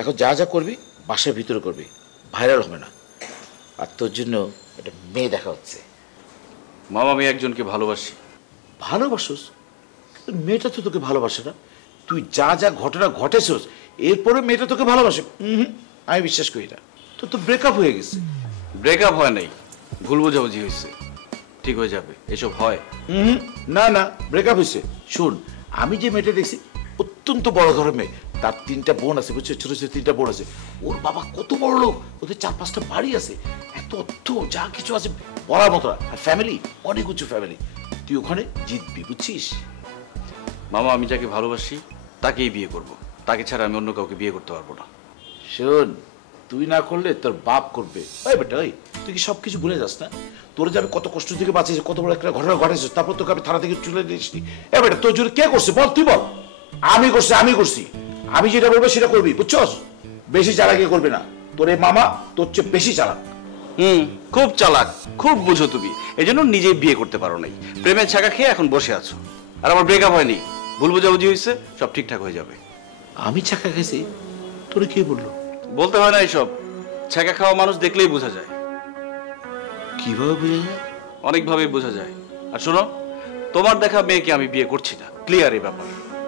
এখন যা যা করবি বাসার ভিতরে করবি, ভাইরাল হবে না। আর তোর জন্য একটা মেয়ে দেখা হচ্ছে। মামা, আমি একজনকে ভালোবাসি। ভালোবাসোস? মেয়েটা তো তোকে ভালোবাসে না। তুই যা যা ঘটনা ঘটেছস এরপরে মেয়েটা তোকে ভালোবাসে? আমি বিশ্বাস করি না। তোর তো ব্রেকআপ হয়ে গেছে। ব্রেকআপ হয় নাই, ভুল বোঝাবুঝি হয়েছে। ঠিক হয়ে যাবে, এসব হয়। না না, ব্রেকআপ হয়েছে। শোন, আমি যে মেয়েটা দেখছি অত্যন্ত বড় ঘরের মেয়ে। তার 3টা বোন আছে, বুঝছো? ছোট ছোট 3টা বোন আছে। ওর বাবা কত বড় লোক, ওদের 4-5টা বাড়ি আছে, এত অর্থ যা কিছু আছে বলার মতো না। আর ফ্যামিলি, অনেক উঁচু ফ্যামিলি। তুই ওখানে জিতবি, বুঝছিস? মামা, আমি যাকে ভালোবাসি তাকেই বিয়ে করব। তাকে ছাড়া আমি অন্য কাউকে বিয়ে করতে পারবো না। শোন, তুই না করলে তোর বাপ করবে। ওই বেটা, ওই তুই কি সব কিছু ভুলে যাস না? তোর যে আমি কত কষ্ট থেকে বাঁচিয়েছি, কত বড় একটা ঘটনা ঘটেছিস, তারপর তোকে আমি থানা থেকে তুলে দিয়েছি। এ বেটা, তোর জন্য কে করছে বল? তুই বল। আমি করছি, আমি করছি। আমি যেটা বলবো সেটা করবি, বুঝছস? বেশি চালাকি করবি না। তোর এই মামা তোর চেয়ে বেশি চালাক। খুব চালাক, খুব বুঝো তুমি। এই জন্য নিজেই বিয়ে করতে পারো নাই, প্রেমের ছাকা খেয়ে এখন বসে আছো। আর আমার ব্রেকআপ হয়নি, ভুল বোঝাবুঝি হয়েছে, সব ঠিকঠাক হয়ে যাবে। আমি ছাকা খেয়েছি? তোরে কে বললো? বলতে হয় না এসব, ছাকা খাওয়া মানুষ দেখলেই বোঝা যায়। কিভাবে বোঝা যায়? অনেকভাবেই বোঝা যায়। আর শোনো, তোমার দেখা মেয়েকে আমি বিয়ে করছি না, ক্লিয়ার এই ব্যাপার।